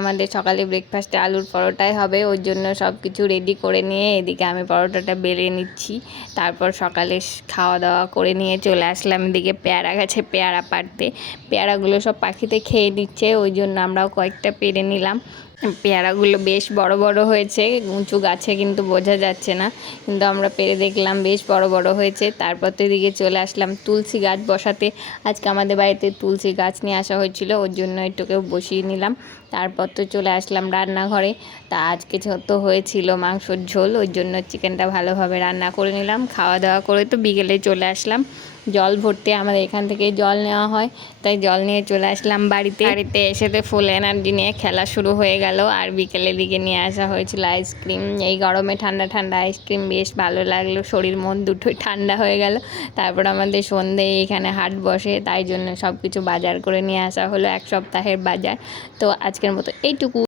আমাদের সকালে ব্রেকফাস্টে আলুর পরোটাই হবে, ওই জন্য সব কিছু রেডি করে নিয়ে এদিকে আমি পরোটাটা বেলে নিচ্ছি। তারপর সকালে খাওয়া দাওয়া করে নিয়ে চলে আসলাম এদিকে পেয়ারা গাছে পেয়ারা পাড়তে। পেয়ারাগুলো সব পাখিতে খেয়ে দিচ্ছে, ওই জন্য আমরাও কয়েকটা পেড়ে নিলাম। পেয়ারাগুলো বেশ বড় বড় হয়েছে, উঁচু গাছে কিন্তু বোঝা যাচ্ছে না, কিন্তু আমরা পেরে দেখলাম বেশ বড় বড় হয়েছে। তারপর তো এদিকে চলে আসলাম তুলসী গাছ বসাতে। আজকে আমাদের বাড়িতে তুলসী গাছ নিয়ে আসা হয়েছিল, ওর জন্য একটুকেও বসিয়ে নিলাম। তারপর তো চলে আসলাম রান্নাঘরে। তা আজকে তো হয়েছিল মাংসর ঝোল, ওই জন্য চিকেনটা ভালোভাবে রান্না করে নিলাম। খাওয়া দাওয়া করে তো বিকেলে চলে আসলাম জল ভরতে। আমাদের এখান থেকে জল নেওয়া হয়, তাই জল নিয়ে চলে আসলাম বাড়িতে। এসে তো ফুল এনার্জি নিয়ে খেলা শুরু হয়ে গেল। আর বিকেলের দিকে নিয়ে আসা হয়েছিল আইসক্রিম। এই গরমে ঠান্ডা ঠান্ডা আইসক্রিম বেশ ভালো লাগলো, শরীর মন দুটোই ঠান্ডা হয়ে গেল। তারপর আমাদের সন্ধ্যে এখানে হাট বসে, তাই জন্য সব কিছু বাজার করে নিয়ে আসা হলো, এক সপ্তাহের বাজার। তো আজকের মতো এইটুকু।